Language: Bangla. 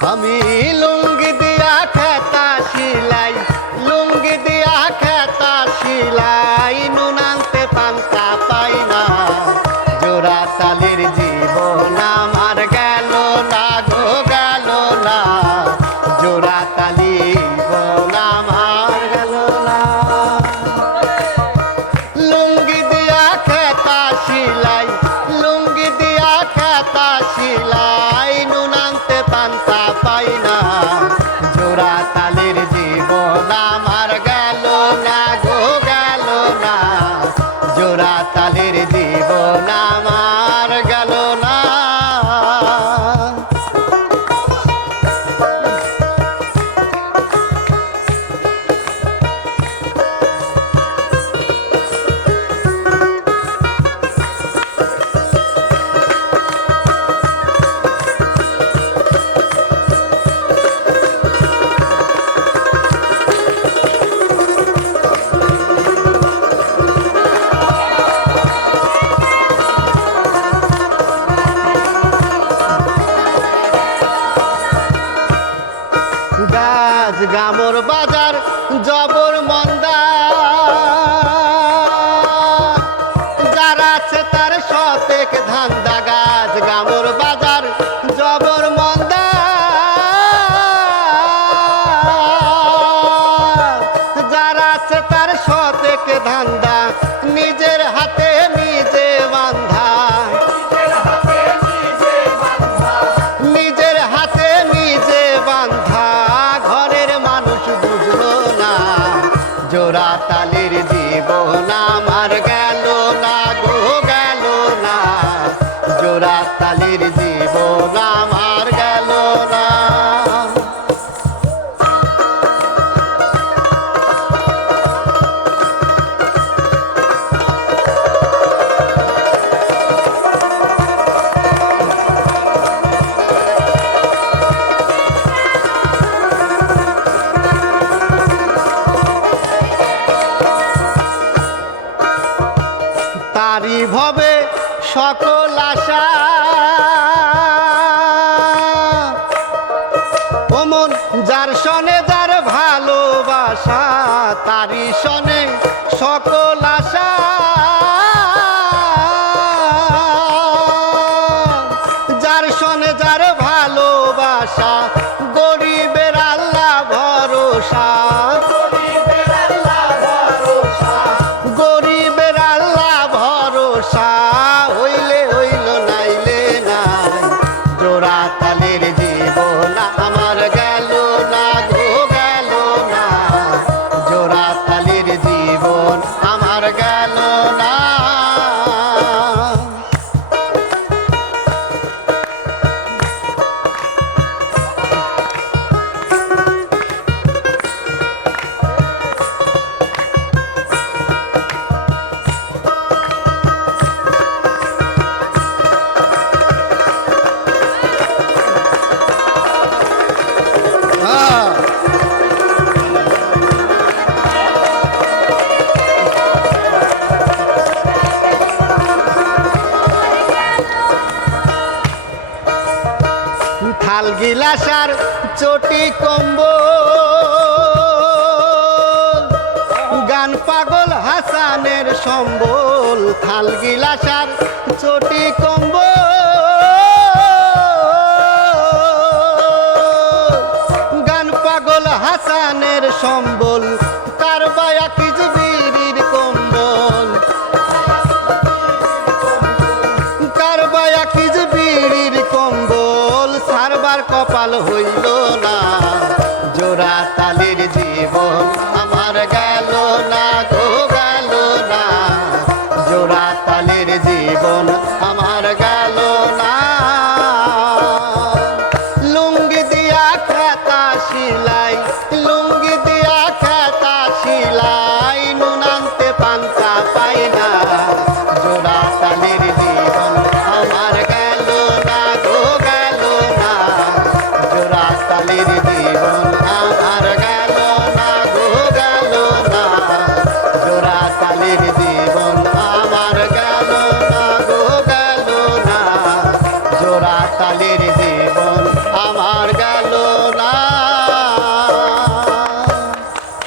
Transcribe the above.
আমি লুঙ্গি দিয়া খেতা শিলাই গাছ গামর বাজার, জবর মন্দা। যারা আছে তার সতেক ধান্দা গাছ গামর বাজার, জবর মন্দা। যারা আছে তার সতেক ধান্দা, নিজের তারি ভবে সকল আশা। ওমন যার সনে যার ভালোবাসা তারই সনে গিলাসার চটি কম্ব গান পাগল হাসানের সম্বল থাল গিলাসার চটি কম্ব গান পাগল হাসানের সম্বল জোড়া তালের জীবন। আমার গেল না গো, গেল না। জোড়া তালের জীবন আমার গেল না। লুঙ্গি দিয়া খাতা শিলাই লুঙ্গি দিয়া খাতা নুন আনতে পান্তা পাই না। জোড়া তালের জীবন আমার গেল না গো, গেল না। জোড়া তালের